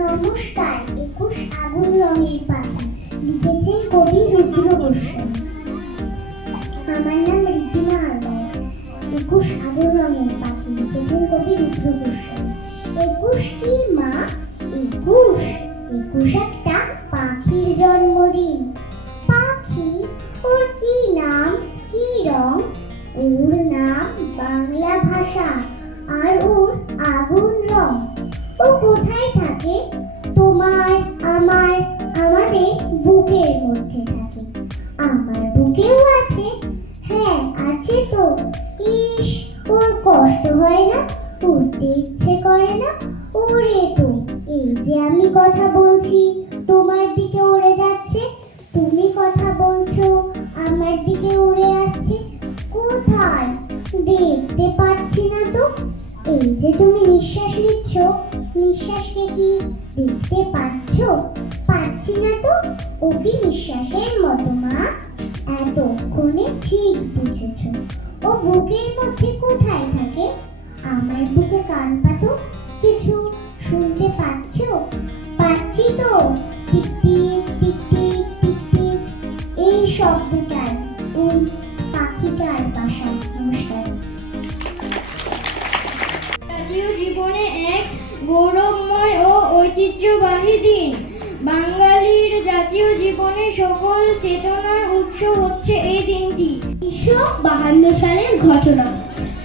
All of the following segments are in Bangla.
নমস্কার, একুশ আগুন রঙের পাখি, লিখেছেন কবি রুদ্র গোস্বামী আমার নাম রীতিমা হালদার একুশ আগুন রঙের পাখি, লিখেছেন কবি রুদ্র গোস্বামী একুশ কি মা, একুশ একুশ একটা পাখির জন্মদিন। পাখি ওর কি নাম, কি রং? ওর নাম বাংলা ভাষা, আর ওর আগুন রং। ও কোথায় ইচ্ছে করে না? ওরে তো এই যে আমি কথা বলছি, তোমার দিকে উড়ে যাচ্ছে, তুমি কথা বলছো, আমার দিকে উড়ে আসছে, কোথায়? দেখতে পাচ্ছি না তো। এই যে তুমি নিঃশ্বাস নিচ্ছ, নিঃশ্বাসকে কি দেখতে পাচ্ছ? পাচ্ছি না তো, ও কি নিঃশ্বাসের মতো, মা? এতক্ষণে ঠিক বুঝেছ। ও বুকের মধ্যে বুকে কান পাতো কিছু শুনতে পাচ্ছ? পাচ্ছি তো। এই ওই পাখিটার বাসা নমস্কার। জাতীয় জীবনে এক গৌরবময় ও ঐতিহ্যবাহী দিন। বাঙালির জাতীয় জীবনে সকল চেতনার উৎস হচ্ছে এই দিনটি। উনিশশো বাহান্ন সালের ঘটনা।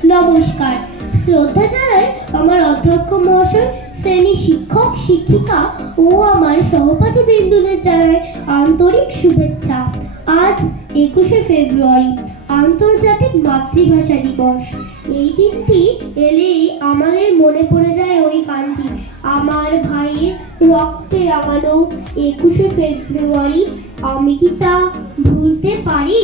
নমস্কার। শ্রদ্ধা জানাই আমার অধ্যক্ষ মহাশয়, শ্রেণি শিক্ষক, শিক্ষিকা ও আমার সহপাঠী বিন্দুদের জানাই আন্তরিক শুভেচ্ছা। আজ একুশে ফেব্রুয়ারি, আন্তর্জাতিক মাতৃভাষা দিবস। এই দিনটি এলেই আমাদের মনে পড়ে যায় ওই গানটি। আমার ভাইয়ের রক্তে রাঙানো একুশে ফেব্রুয়ারি আমি কি তা ভুলতে পারি?